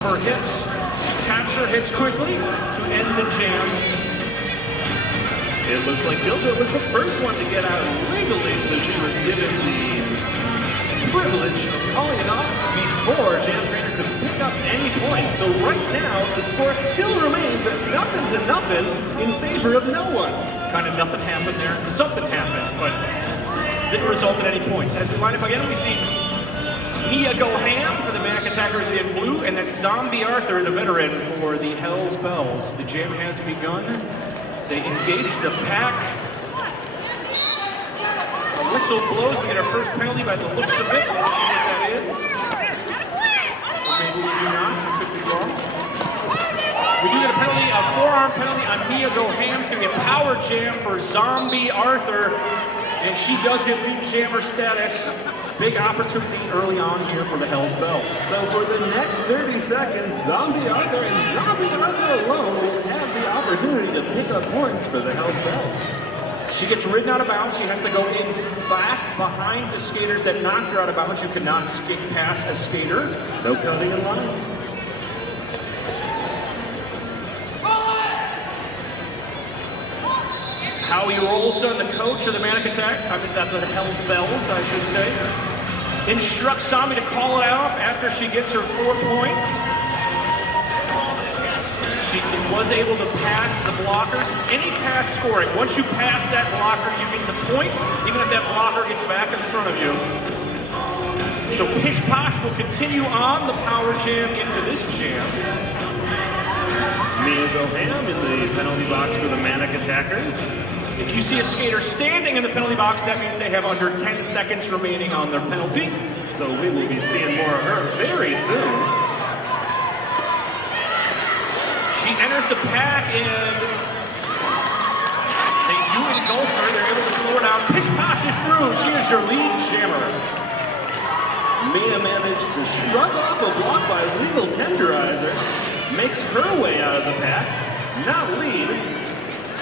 Her hips, taps her hips quickly to end the jam. It looks like Killjoy was the first one to get out legally, so she was given the privilege of calling it off before Jam Trainer could pick up any points. So right now, the score still remains at 0-0 in favor of no one. Kind of nothing happened there. Something happened, but didn't result in any points. As we line up again, we see Mia go ham for the Manic Attackers in blue, and then Zombie Arthur, the veteran, for the Hell's Bells. The jam has begun. They engage the pack. A whistle blows. We get our first penalty by the looks of it. Let's see what that is. Or maybe we do not. It could be wrong. We do get a penalty, a forearm penalty on Mia Go Ham. It's going to be a power jam for Zombie Arthur, and she does get lead jammer status. Big opportunity early on here for the Hell's Bells. So for the next 30 seconds, Zombie Arthur and Zombie Arthur alone will have the opportunity to pick up points for the Hell's Bells. She gets ridden out of bounds. She has to go in back behind the skaters that knocked her out of bounds. You cannot skate past a skater. No penalty in line. Howie Rolson, the coach of the Manic Attack, I mean that's the Hell's Bells, I should say, instructs Zombie to call it out after she gets her 4 points. She was able to pass the blockers. Any pass scoring, once you pass that blocker, you get the point, even if that blocker gets back in front of you. So Pish Posh will continue on the power jam into this jam. Mia Go Ham in the penalty box for the Manic Attackers. If you see a skater standing in the penalty box, that means they have under 10 seconds remaining on their penalty. So we will be seeing more of her very soon. She enters the pack and they do engulf her. They're able to slow her down. Pish Posh is through. She is your lead jammer. Mia managed to shrug off a block by Legal Tenderizer. Makes her way out of the pack. Not lead,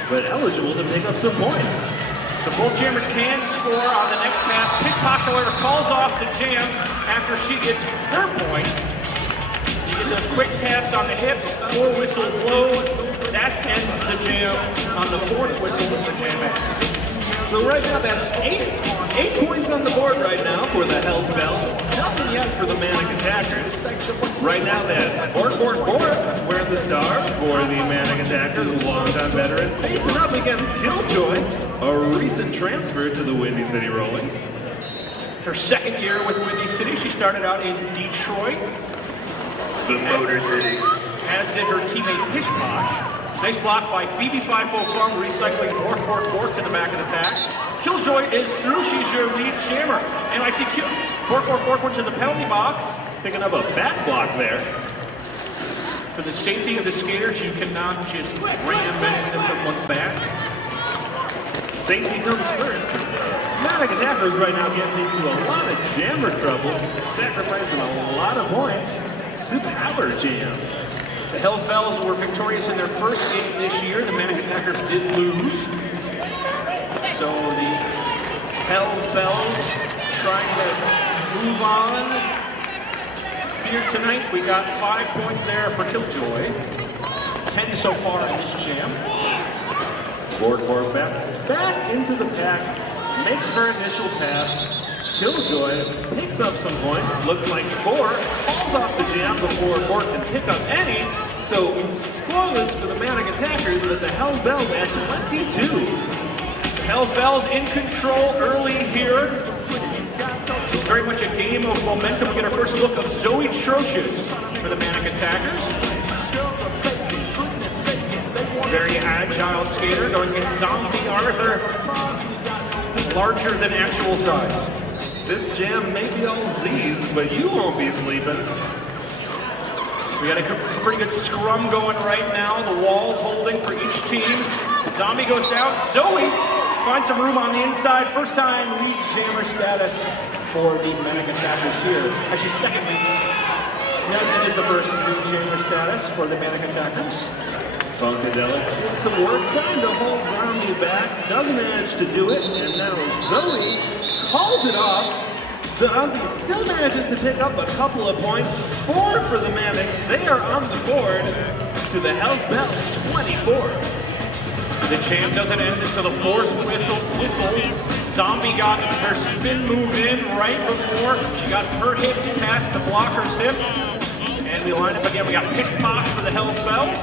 but eligible to pick up some points. So both jammers can score on the next pass. Pish Posh, however, calls off the jam after she gets her point. You get those quick taps on the hips, 4 whistles blow. That ends the jam on the 4th whistle of the jam ends. So right now that's 8 points on the board right now for the Hell's Bells. Nothing yet for the Manic Attackers. Right now that's Bork wears a star for the Manic Attackers, a longtime veteran, facing up against Killjoy, a recent transfer to the Windy City Rolling. Her second year with Windy City, she started out in Detroit. The Motor City. As did her teammate Pish Posh. Nice block by Phoebe 5 Fung, recycling Bork to the back of the pack. Killjoy is through. She's your lead jammer. And I see Bork to the penalty box. Picking up a back block there. For the safety of the skaters, you cannot just ram into someone's back. Safety comes first. Manic Attackers right now getting into a lot of jammer trouble, sacrificing a lot of points to power jam. The Hell's Bells were victorious in their first game this year. The Manic Attackers did lose. So the Hell's Bells trying to move on. Here tonight, we got 5 points there for Killjoy. 10 so far in this jam. Bork back into the pack, makes her initial pass. Killjoy picks up some points. Looks like 4 falls off the jam before Bork can pick up any. So scoreless for the Manic Attackers, but the Hell's Bells at 22. The Hell's Bells in control early here. It's very much a game of momentum. We get our first look of Zoe Trocious for the Manic Attackers. Very agile skater going against Zombie Arthur. Larger than actual size. This jam may be all Z's, but you won't be sleeping. We got a pretty good scrum going right now. The walls holding for each team. Zombie goes down. Zoe finds some room on the inside. First time lead jammer status for the Manic Attackers here. Actually, second lead. That is the first lead jammer status for the Manic Attackers. Funkadelic did some work trying to hold Zombie back. Doesn't manage to do it. And now Zoe calls it off. Zombie still manages to pick up a couple of points. 4 for the Manics. They are on the board to the Hell's Bells, 24. The champ doesn't end until the fourth whistle. Zombie got her spin move in right before she got her hip past the blocker's hips. And we line up again. We got Pish Posh for the Hell's Bells.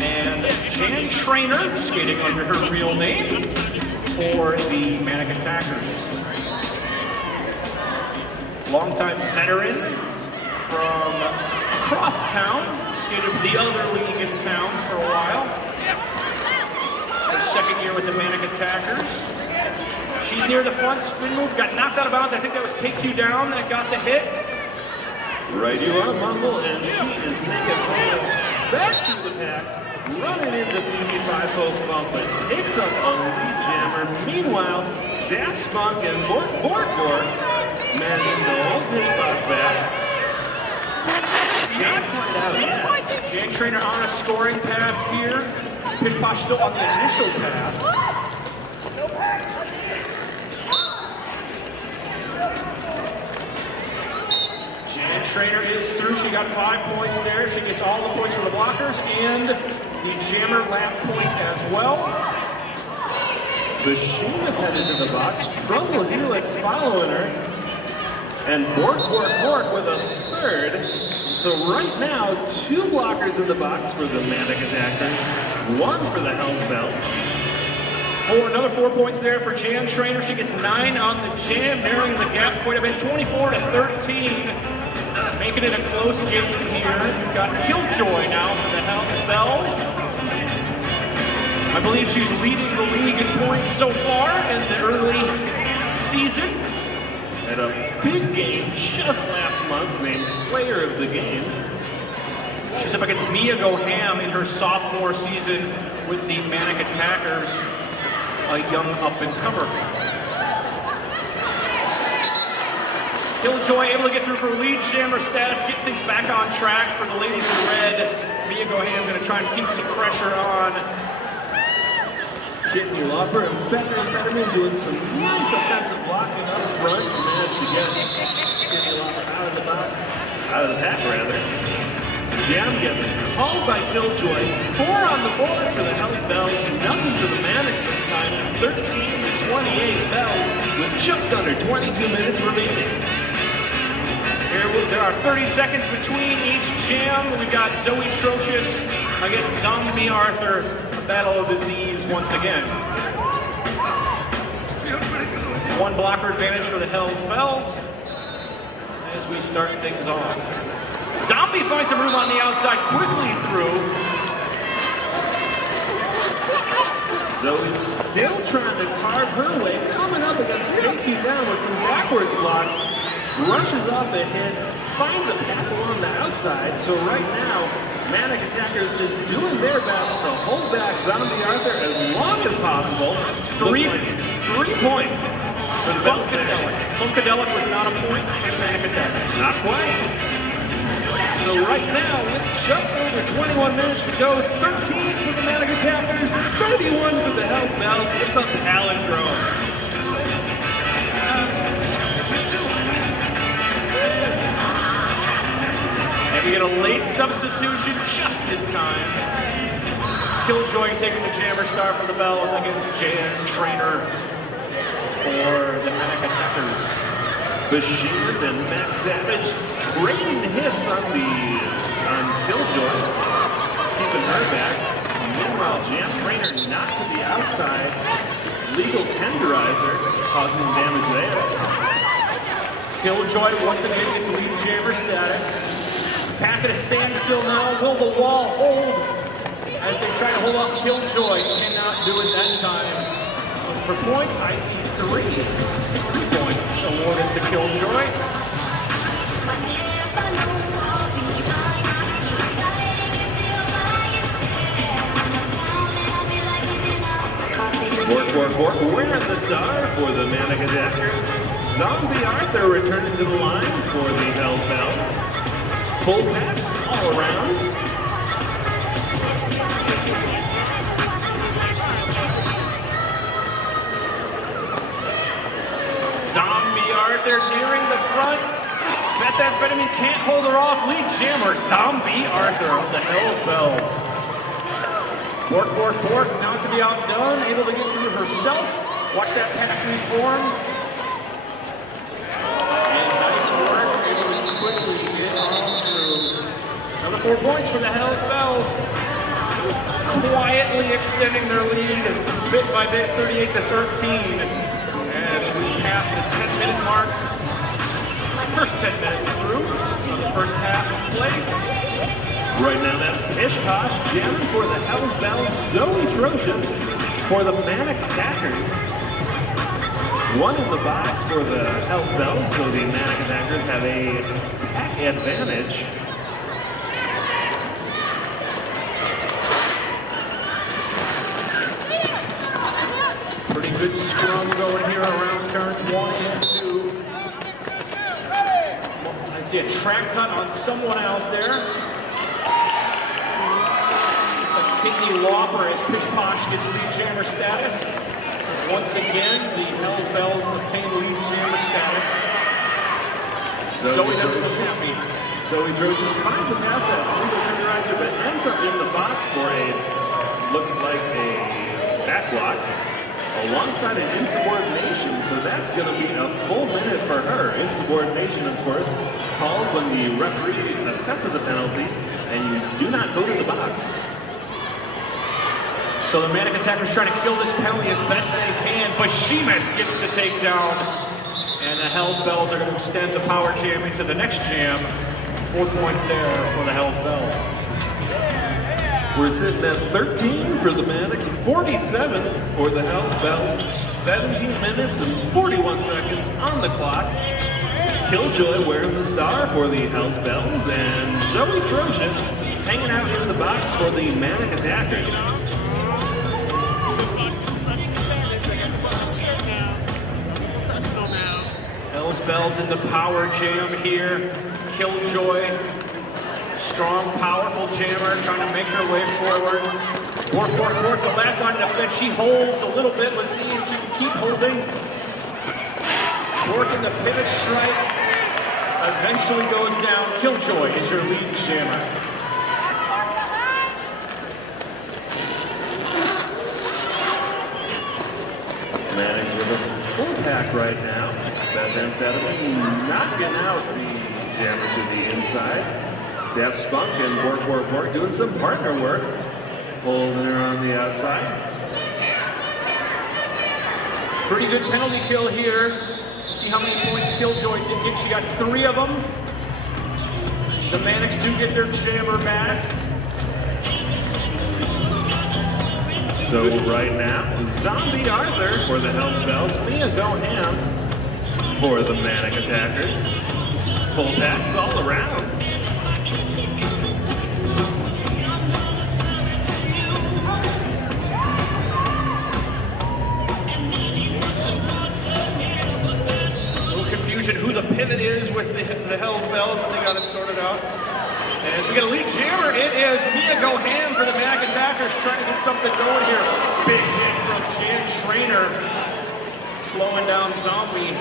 And Jan Trainer, skating under her real name, for the Manic Attackers. Longtime veteran from across town, skated the other league in town for a while. Her second year with the Manic Attackers. She's near the front, spin move, got knocked out of bounds. I think that was Take You Down that got the hit. Right you are, Mumble, and she is making her back through the pack, running into 55 folks bump, but takes up a lead jammer. Meanwhile, Jack Spunk and Bork managing to hold his box back. Not quite out yet. Jan Trainer on a scoring pass here. Pish Posh still on the initial pass. Jan Trainer is through. She got 5 points there. She gets all the points for the blockers and the jammer lap point as well. Bashina headed to the box. Trouble Helix following her. And Bork with a third. So right now, 2 blockers in the box for the Manic Attackers. 1 for the Hell's Belt. Another 4 points there for Jan Trainer. She gets 9 on the jam, narrowing the gap quite a bit, 24 to 13. Making it a close game here. You've got Killjoy now for the Hell's Bells. I believe she's leading the league in points so far in the early season. Had a big game just last month, named Player of the Game. She's up against Mia Goham in her sophomore season with the Manic Attackers, a young up-and-comer. Killjoy able to get through for lead jammer status, get things back on track for the ladies in red. Mia Goham going to try and keep some pressure on. Jitney Lauper and Fetterman doing some nice offensive blocking up front to manage to get Jitney Lauper out of the box, out of the pack rather. Jam gets called by Killjoy. 4 on the board for the Hell's Bells, nothing for the Manic this time. 13 to 28 Bells with just under 22 minutes remaining. There are 30 seconds between each jam. We've got Zoe Trocious against Zombie Arthur. Battle of the Z's once again. 1 blocker advantage for the Hell's Bells as we start things off. Zombie finds some room on the outside, quickly through. Zoe's still trying to carve her way, coming up against Take You Down with some backwards blocks. Rushes off a hit, finds a path along the outside. So right now, Manic Attackers just doing their best to hold back Zombie Arthur as long as possible. 3 points for the Funkadelic. Funkadelic was not a point for the Manic Attackers. Not quite. So right now, with just over 21 minutes to go, 13 for the Manic Attackers, 31 for the Hell's Bells. It's a palindrome. And we get a late substitution just in time. Killjoy taking the jammer star for the Bells against Jan Trainer for the Manic Attackers. Bashir and Matt Savage trading hits on Killjoy, keeping her back. Meanwhile, Jan Trainer knocked to the outside. Legal tenderizer causing damage there. Killjoy once again gets lead jammer status. Pack at a standstill now. Will the wall hold as they try to hold up Killjoy? Cannot do it that time. For points, I see 3 points awarded to Killjoy. Bork wearing the star for the Manic Attackers. Zombie Arthur returning to the line for the Hell's Bells. Full packs all around. Zombie Arthur nearing the front. Methamphetamine can't hold her off. Lead jammer, Zombie Arthur of the Hells Bells. Bork, not to be outdone, able to get through herself. Watch that pass reform. And nice work, able to quickly get on through. Another 4 points for the Hells Bells. Quietly extending their lead, bit by bit, 38-13. As we pass the 10-minute mark. First 10 minutes through of the first half of play. Right now, that's Pish Posh jamming for the Hells Bells. Zoe Trocious for the Manic Attackers. One in the box for the Hells Bells, so the Manic Attackers have a pack advantage. Pretty good scrum going here around turns 1 and 2. I see a track cut on someone out there. It's a kidney whopper as Pish Posh gets lead jammer status. Once again, the Hells Bells obtain lead jammer status. Zoe doesn't look happy. Zoe Trocious trying to pass that legal director, but ends up in the box for a, looks like a back block. Alongside an insubordination, so that's going to be a full minute for her. Insubordination, of course, called when the referee assesses a penalty and you do not go to the box. So the Manic Attackers trying to kill this penalty as best they can. Bashemet gets the takedown, and the Hells Bells are going to extend the power jam into the next jam. 4 points there for the Hells Bells. We're sitting at 13 for the Manics, 47 for the Hells Bells, 17 minutes and 41 seconds on the clock. Killjoy wearing the star for the Hells Bells, and Zoe Trocious hanging out in the box for the Manic Attackers. Hells Bells in the power jam here. Killjoy. Strong, powerful jammer trying to make her way forward. Bork, the last line of defense. She holds a little bit. Let's see if she can keep holding. Bork in the pivot strike. Eventually goes down. Killjoy is your lead jammer. Manics with a full pack right now. Methamphetamine knocking out the jammer to the inside. Dap Spunk and Bork doing some partner work. Holding her on the outside. Pretty good penalty kill here. See how many points Killjoy did get. She got 3 of them. The Manics do get their jammer back. So right now, Zombie Arthur for the Hells Bells. Mia Goham for the Manic Attackers. Full packs all around. Who the pivot is with the Hells Bells, but they got it sorted out. And as we get a lead jammer, it is Mia Goham for the Manic Attackers trying to get something going here. Big hit from Jan Trainer, slowing down Zombie.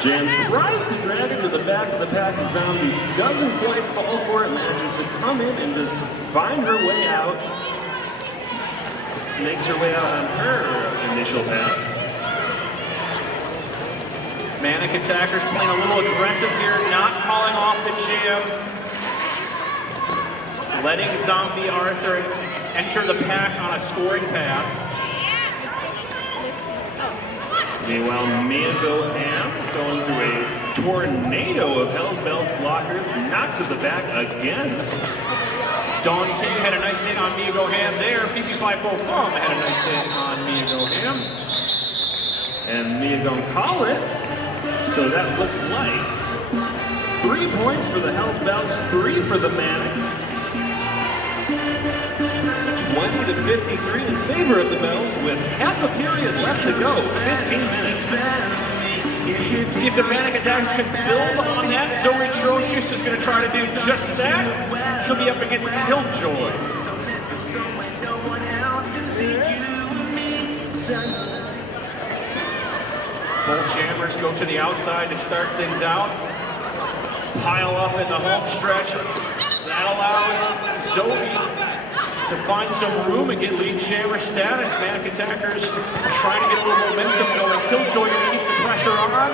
Jan tries to drag her to the back of the pack. Zombie doesn't quite fall for it, manages to come in and just find her way out. Makes her way out on her initial pass. Manic Attackers playing a little aggressive here, not calling off the jam. Letting Zombie Arthur enter the pack on a scoring pass. Meanwhile, Mia Goham going through a tornado of Hells Bells blockers, knocked to the back again. Dawn King had a nice hit on Mia Goham there. PP5 Fum had a nice hit on Mia Goham. And Mia gonna call it. So that looks like 3 points for the Hells Bells, 3 for the Manics. 20-53 in favor of the Bells with half a period left to go, 15 minutes. See if the Manic Attackers can build on that. Zoe Trocious is going to try to do just that. She'll be up against Killjoy. Both jammers go to the outside to start things out. Pile up in the home stretch. That allows Zoe to find some room and get lead jammer status. Manic attackers trying to get a little momentum going. Killjoy going to keep the pressure on.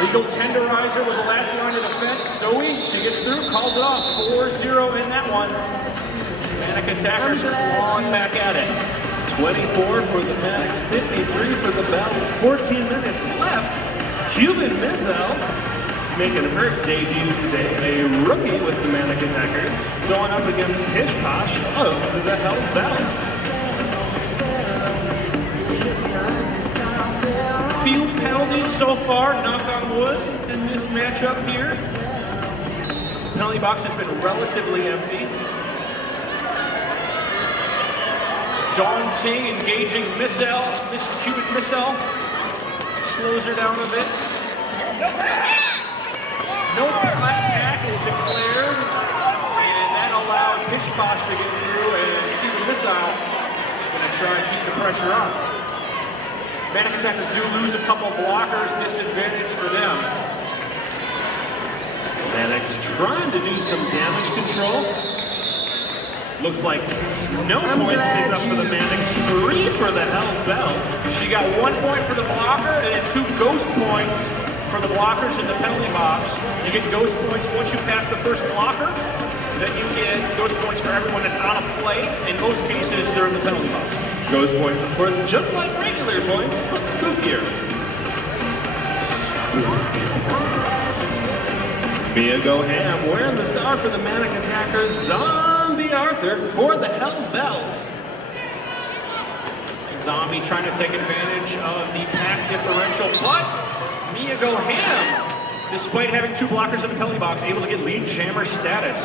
Legal tenderizer was the last line of defense. Zoe, she gets through, calls it off. 4-0 in that one. Manic attackers are clawing back at it. 24 for the Manics, 53 for the Bells. 14 minutes left. Cuban Missile making her debut today. A rookie with the Manic attackers going up against Pish Posh of the Hells Bells. Few penalties so far, knock on wood, in this matchup here. The penalty box has been relatively empty. Dawn Ting engaging Missile, Miss Cuban Missile, slows her down a bit. No flat pack is declared, and that allowed Pish Posh to get through, and Cuban Missile going to try and keep the pressure on. Manic attackers do lose a couple blockers, disadvantage for them. Manic's trying to do some damage control. Looks like no points picked up for the Manics, 3 for the Hells Bells. She got 1 point for the blocker and 2 ghost points for the blockers in the penalty box. You get ghost points once you pass the first blocker. Then you get ghost points for everyone that's on a play. In most cases, they're in the penalty box. Ghost points, of course, just like regular points, but spookier. Mia Go Ham wearing the star for the Manic attackers. Zombie Arthur for the Hells Bells. Zombie trying to take advantage of the pack differential, but Mia Go Ham, despite having 2 blockers in the penalty box, able to get lead jammer status.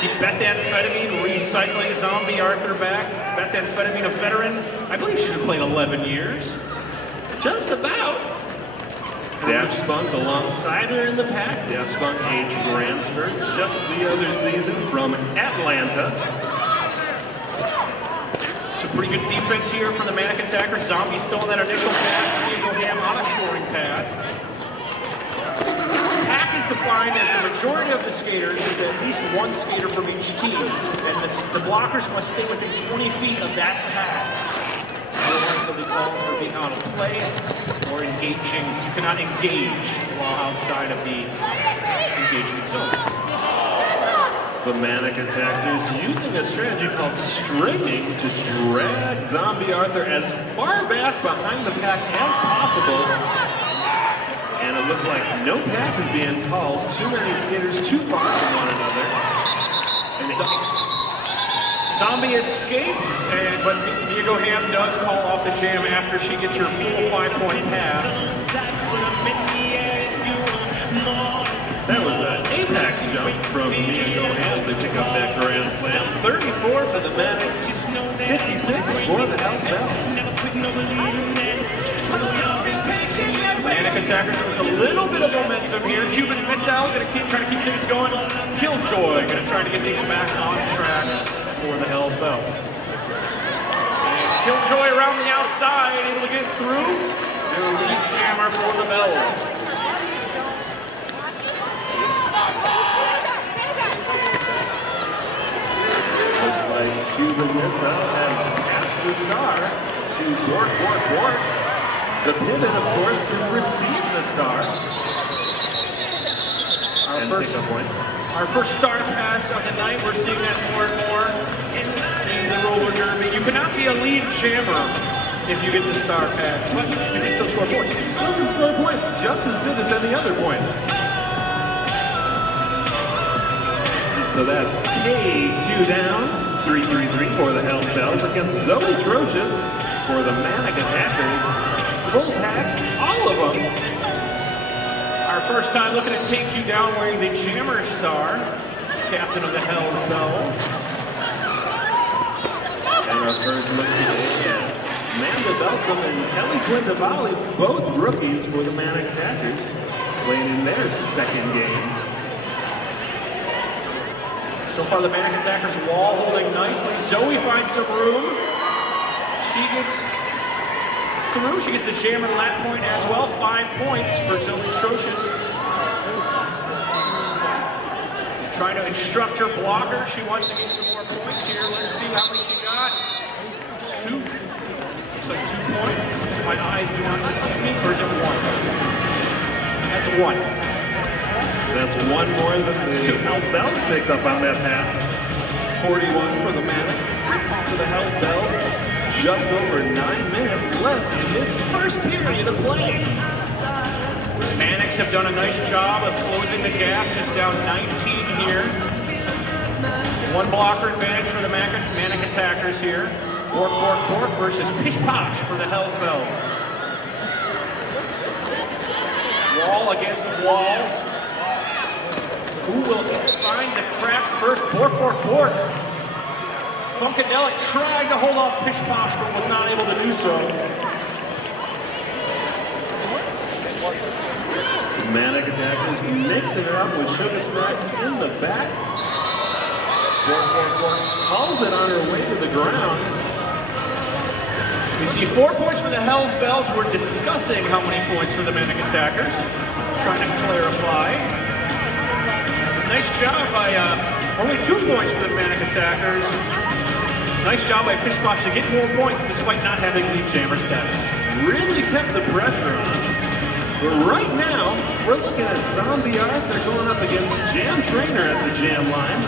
Keep Methamphetamine recycling Zombie Arthur back. Methamphetamine, a veteran. I believe she's been playing 11 years. Just about. Dash Spunk alongside her in the pack. Dash Spunk a transfer just the other season from Atlanta. It's a pretty good defense here from the Manic attackers. Zombie still in that initial pass. Mia Go Ham on a scoring pass. Pack is defined as the majority of the skaters with at least 1 skater from each team, and the blockers must stay within 20 feet of that pack. Otherwise, they'll be called for being out of play or engaging. You cannot engage while outside of the engagement zone. The Manic attackers using a strategy called stringing to drag Zombie Arthur as far back behind the pack as possible. And it looks like no pack is being called. Too many skaters too far from one another. And Zombie escapes, but Mia Go Ham does call off the jam after she gets her full 5-point pass. That was an apex jump from Mia Go Ham to pick up that grand slam. 34 for the Manics, 56 for the Hells Bells. Manic attackers with a little bit of momentum here. Cuban Missile going to try to keep things going. Killjoy going to try to get things back on track for the Hells Bells. And Killjoy around the outside, able to get through. Their lead jammer for the Bells. Looks like Cuban Missile has passed the star to Bork. The pivot, of course, can receive the star. Our first star pass of the night. We're seeing that more and more in the roller derby. You cannot be a lead jammer if you get the star pass, but you can still score points. You still can score points just as good as any other points. So that's KQ down, 3-3-3 for the Hells Bells against Zoe Trocious for the Manic attackers. Full packs, all of them. Our first time looking at Take You Down wearing the Jammer Star, captain of the Hells Bells. And our first look today at Amanda Belsom and Kelly Twindavali, both rookies for the Manic attackers, playing in their second game. So far the Manic attackers wall holding nicely. Zoe finds some room. she gets through. She gets the jammer lat point as well. 5 points for Zoe Trocious. Trying to instruct her blocker. She wants to get some more points here. Let's see how many she got. 2. Looks like 2 points. My eyes do not deceive me. Or is it 1? That's 1. That's 1 more than the Hells Bells picked up on that pass. 41 for the Manic, 60 for the Hells Bells. Just over 9 minutes left in this first period of play. Manics have done a nice job of closing the gap, just down 19 here. 1 blocker advantage for the Manic attackers here. Bork versus Pish Posh for the Hells Bells. Wall against wall. Who will find the crack first? Bork. Funkadelic tried to hold off Pish Posh, but was not able to do so. Manic attackers mixing it up with Sugar Smacks in the back. Bork hauls it on her way to the ground. We see 4 points for the Hells Bells. We're discussing how many points for the Manic attackers. Trying to clarify. Nice job by, only 2 points for the Manic attackers. Nice job by Pish Posh to get more points despite not having lead jammer status. Really kept the pressure on. But right now, we're looking at Zombie Arthur going up against Jam Trainer at the jam line.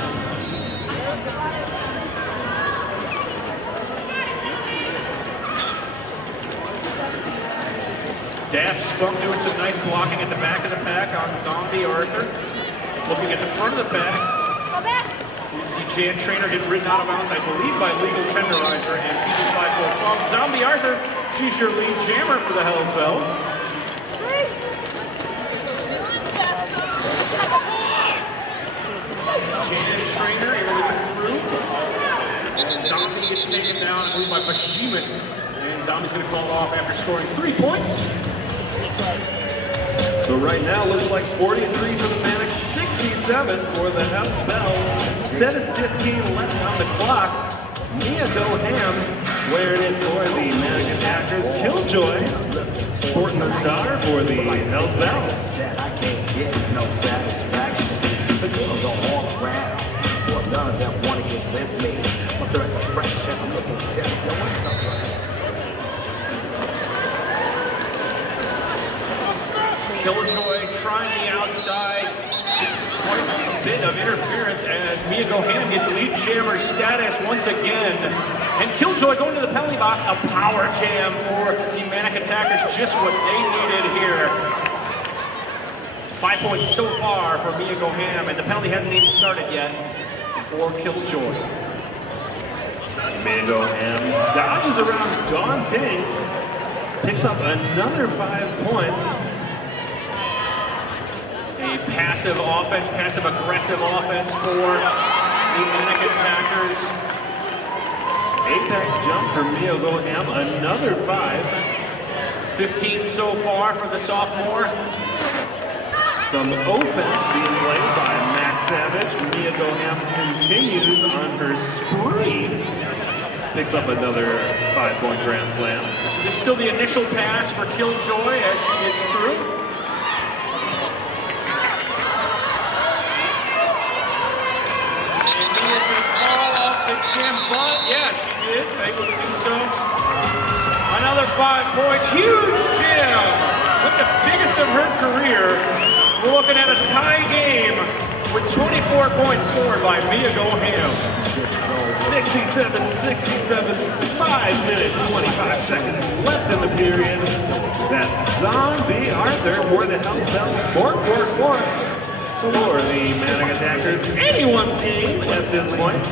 Daft Spunk doing some nice blocking at the back of the pack on Zombie Arthur. Looking at the front of the pack. You see Jam Trainer get ridden out of bounds, I believe, by Legal Tenderizer and PG5 Zombie Arthur, she's your lead jammer for the Hells Bells. Jam Trainer able to get through. Zombie gets taken down, I believe, by Bashiman. And Zombie's going to call it off after scoring 3 points. So right now, looks like 43 for the Manic, 67 for the Hells Bells. 7:15 left on the clock. Mia Go Ham wearing it for the Manic attackers. Killjoy sporting the star for the Hells Bells. I can't get no satisfaction. The girls are all around. Well, none of them want to get with me. But they're the fresh and I'm looking to tell you what's up. Killjoy trying the outside. It's quite a bit of interference as Mia Go Ham gets lead jammer status once again. And Killjoy going to the penalty box, a power jam for the Manic attackers, just what they needed here. 5 points so far for Mia Go Ham, and the penalty hasn't even started yet for Killjoy. Mia Go Ham dodges around Daunting, picks up another 5 points. A passive offense, passive-aggressive offense for the Manic attackers. Apex jump for Mia Go Ham, another 5. 15 so far for the sophomore. Some offense being played by Max Savage. Mia Go Ham continues on her spree. Picks up another 5-point grand slam. This is still the initial pass for Killjoy as she gets through. And Mia's going to call off the jam, but yeah, she did. Able to do so. Another 5 points. Huge jam. With the biggest of her career. We're looking at a tie game with 24 points scored by Mia Go Ham. 67, 5 minutes, 25 seconds left in the period. That's Zombie Arthur for the Hells Bells. Bork. For the Manic attackers. Anyone's game at this point.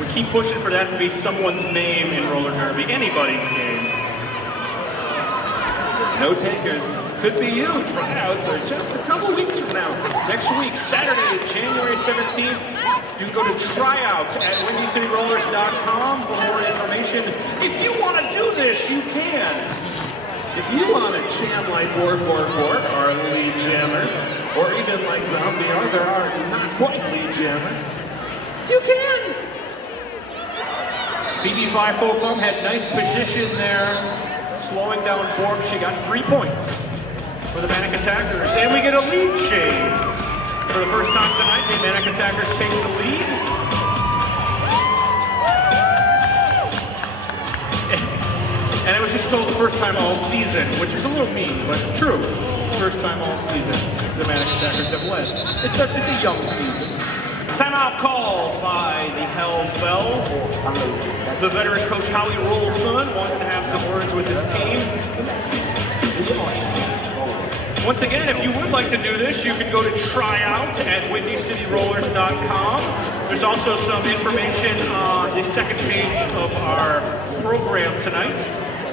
We keep pushing for that to be someone's name in roller derby. Anybody's game. No takers. Could be you. Tryouts are just a couple weeks from now. Next week, Saturday, January 17th, you can go to tryouts at WindyCityRollers.com for more information. If you want to do this, you can. If you want to jam like Bork, our lead jammer, or even like Zombie Arthur, our not quite lead jammer, you can. Phoebe 5 full thumb had nice position there, slowing down Borg. She got 3 points for the Manic Attackers. And we get a lead change. For the first time tonight, the Manic Attackers take the lead. And it was just told the first time all season, which is a little mean, but true. First time all season, the Manic Attackers have led. It's a young season. Timeout called by the Hells Bells. The veteran coach Howie Rollson wants to have some words with his team. Once again, if you would like to do this, you can go to tryout at WindyCityRollers.com. There's also some information on the second page of our program tonight.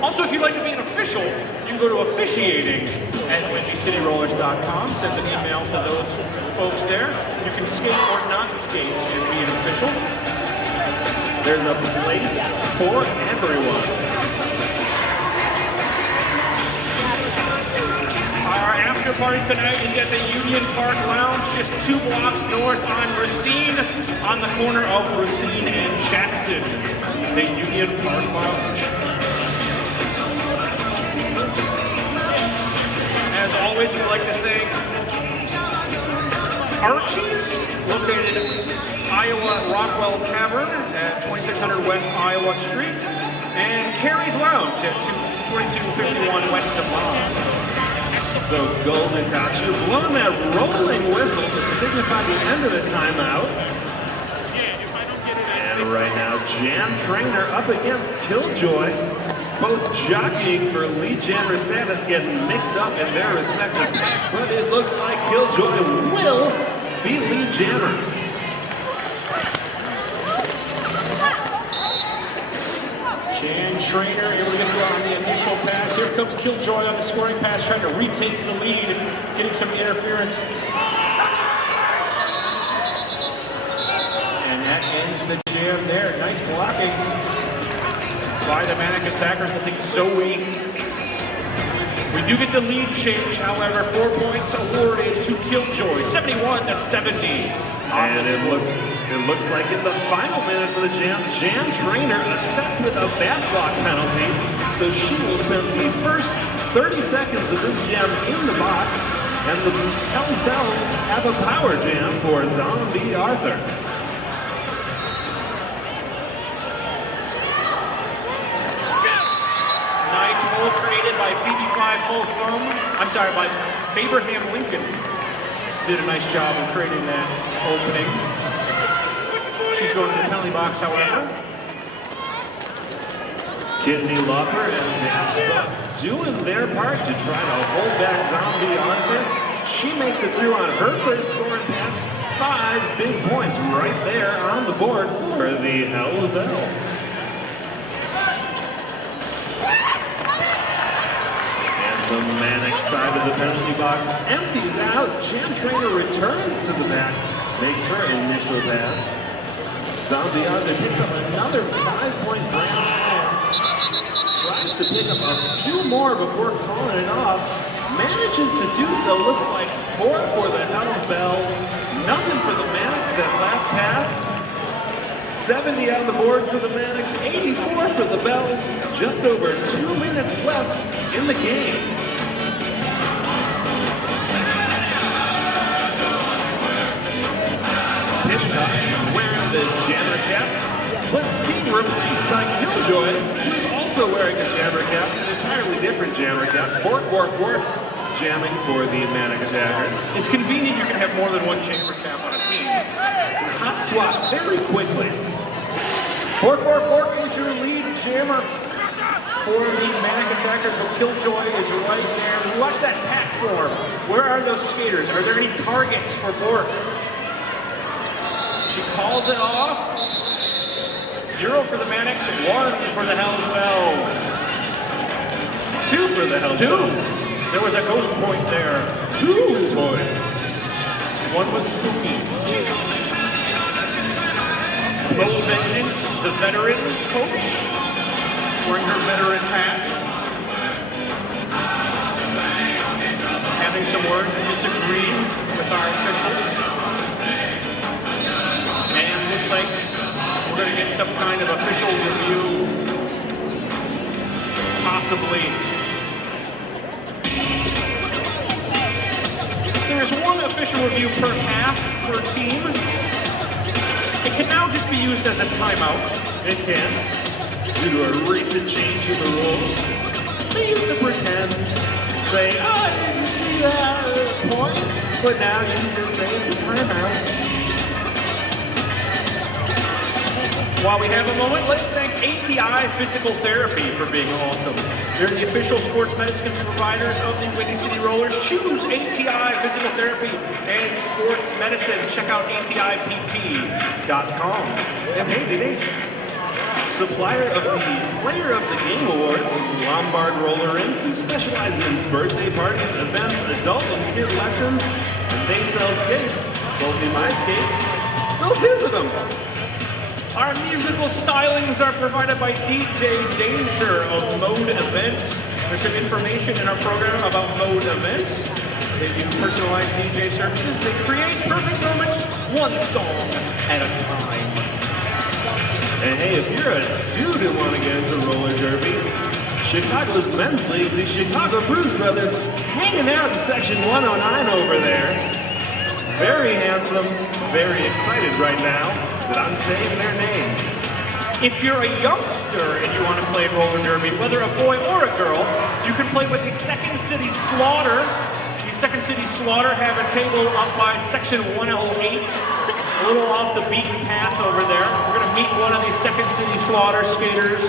Also, if you'd like to be an official, you can go to officiating at WindyCityRollers.com. Send an email to those folks there. You can skate or not skate and be an official. There's a place for everyone. Our after party tonight is at the Union Park Lounge, just 2 blocks north on Racine, on the corner of Racine and Jackson. The Union Park Lounge. As always, we'd like to thank Archie's, located in Iowa Rockwell Tavern at 2600 West Iowa Street, and Carrie's Lounge at 2251 West Devon. So Golden Cops, you're blowing that rolling whistle to signify the end of the timeout. And right now, Jam Trainer up against Killjoy. Both jockeying for lead jammer status, getting mixed up in their respective packs, but it looks like Killjoy will be lead jammer. Jam Trainer able to get through on the initial pass. Here comes Killjoy on the scoring pass, trying to retake the lead, getting some interference. And that ends the jam there. Nice blocking by the Manic Attackers. I think Zoe. We do get the lead change, however, 4 points awarded to Killjoy, 71-70. And it looks like in the final minutes of the jam, Jam Trainer assessed with a bad block penalty, so she will spend the first 30 seconds of this jam in the box, and the Hells Bells have a power jam for Zombie Arthur. Created by Phoebe 5 full thumb. I'm sorry, by Abraham Lincoln. Did a nice job of creating that opening. She's going to the penalty box, however. Kidney Lover and Jasper doing their part to try to hold back Zombie Arthur. She makes it through on her first scoring pass. 5 big points right there on the board for the Hells Bells. The Manic side of the penalty box empties out. Jam Trainer returns to the back, makes her initial pass. Zombie Arthur picks up another 5-point grand slam. Tries to pick up a few more before calling it off. Manages to do so. Looks like 4 for the Hells Bells. Nothing for the Manics that last pass. 70 on the board for the Manics. 84 for the Bells. Just over 2 minutes left in the game. Hitchcock wearing the jammer cap, but being replaced by Killjoy, who's also wearing a jammer cap, an entirely different jammer cap. Bork, jamming for the Manic Attackers. It's convenient you can have more than one jammer cap on a team. Hot swap very quickly. Bork is your lead jammer for the Manic Attackers, but Killjoy is right there. When you watch that pack form, where are those skaters? Are there any targets for Bork? She calls it off. 0 for the Manics, 1 for the Hells Bells. 2 for the Hells Bells. There was a ghost point there. 2 points. 1 was spooky. Boat Vengeance, the veteran coach, wearing her veteran hat. Having some words to disagree with our officials. And looks like we're going to get some kind of official review, possibly. There's one official review per half per team. It can now just be used as a timeout. It can, due to a recent change in the rules. They used to pretend, say, oh, I didn't see that points, but now you can just say it's a timeout. While we have a moment, let's thank ATI Physical Therapy for being awesome. They're the official sports medicine providers of the Windy City Rollers. Choose ATI Physical Therapy and Sports Medicine. Check out ATIPP.com. And hey, today's supplier of the Player of the Game Awards, Lombard Roller Inn, who specializes in birthday parties, events, adult and kid lessons, and they sell skates. Sold me my skates. Go visit them. Our musical stylings are provided by DJ Danger of Mode Events. There's some information in our program about Mode Events. They do personalized DJ services. They create perfect moments, one song at a time. And hey, if you're a dude who want to get into roller derby, Chicago's men's league, the Chicago Bruise Brothers, hanging out in section 109 over there. Very handsome, very excited right now that I'm saying their names. If you're a youngster and you want to play roller derby, whether a boy or a girl, you can play with the Second City Slaughter. The Second City Slaughter have a table up by section 108, a little off the beaten path over there. We're going to meet one of the Second City Slaughter skaters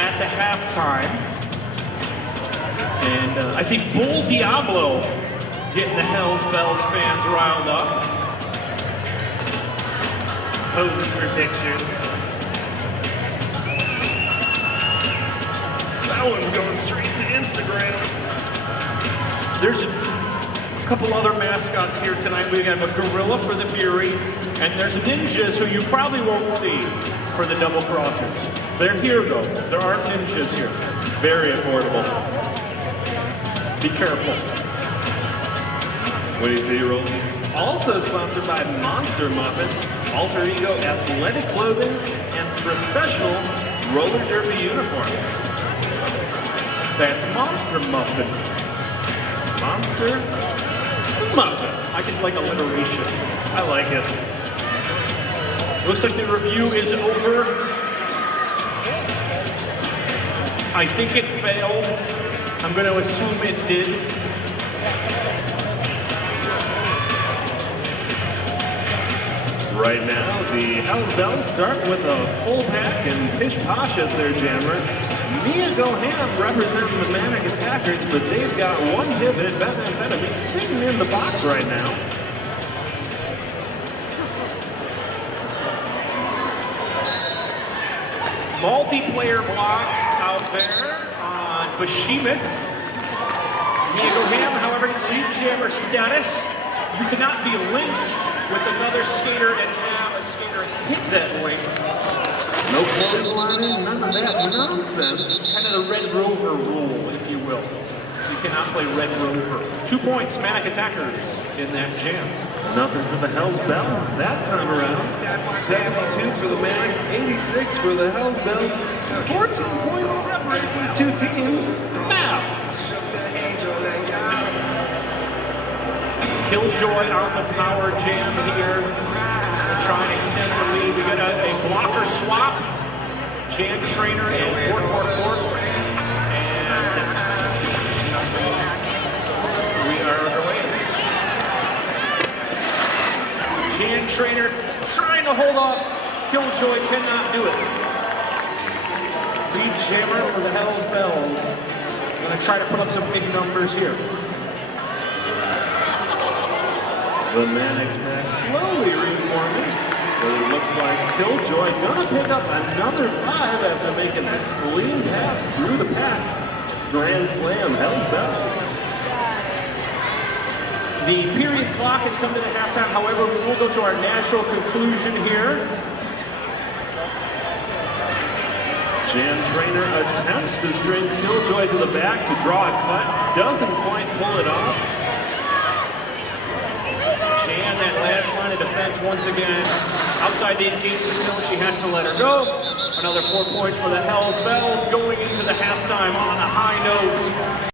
at the halftime. And I see Bull Diablo getting the Hells Bells fans riled up. Posing for pictures. That one's going straight to Instagram. There's a couple other mascots here tonight. We have a gorilla for the Fury, and there's ninjas who you probably won't see for the double crossers. They're here though. There aren't ninjas here. Very affordable. Be careful. What do you see, Rolling? Also sponsored by Monster Muffin, Alter Ego Athletic Clothing, and professional roller derby uniforms. That's Monster Muffin. Monster Muffin. I just like alliteration. I like it. Looks like the review is over. I think it failed. I'm going to assume it did. Right now, the Hells Bells start with a full pack and Pish Posh as their jammer. Mia Goham representing the Manic Attackers, but they've got one pivot, methamphetamine, sitting in the box right now. Multiplayer block out there on Bashimit. Mia Goham, however, gets lead jammer status. You cannot be linked with another skater and have a skater hit that link. No clotheslining, none of that nonsense. Kind of the Red Rover rule, if you will. You cannot play Red Rover. 2 points, Manic Attackers in that jam. Nothing for the Hells Bells that time around. 72 for the Manics, 86 for the Hells Bells. 14 points separate these two teams. Math. Killjoy on the power jam here. We're trying to extend the lead. We got a blocker swap. Jam Trainer and Bork. And we are underway. Jam Trainer trying to hold off. Killjoy cannot do it. Lead jammer for the Hells Bells. Going to try to put up some big numbers here. The Manics back slowly reforming. But it looks like Killjoy gonna pick up another 5 after making a clean pass through the pack. Grand Slam, Hells Bells. The period clock has come to the halftime. However, we will go to our natural conclusion here. Jam Trainer attempts to string Killjoy to the back to draw a cut. Doesn't quite pull it off. Dan, that last line of defense once again. Outside the engagement zone, she has to let her go. Another 4 points for the Hells Bells going into the halftime on a high note.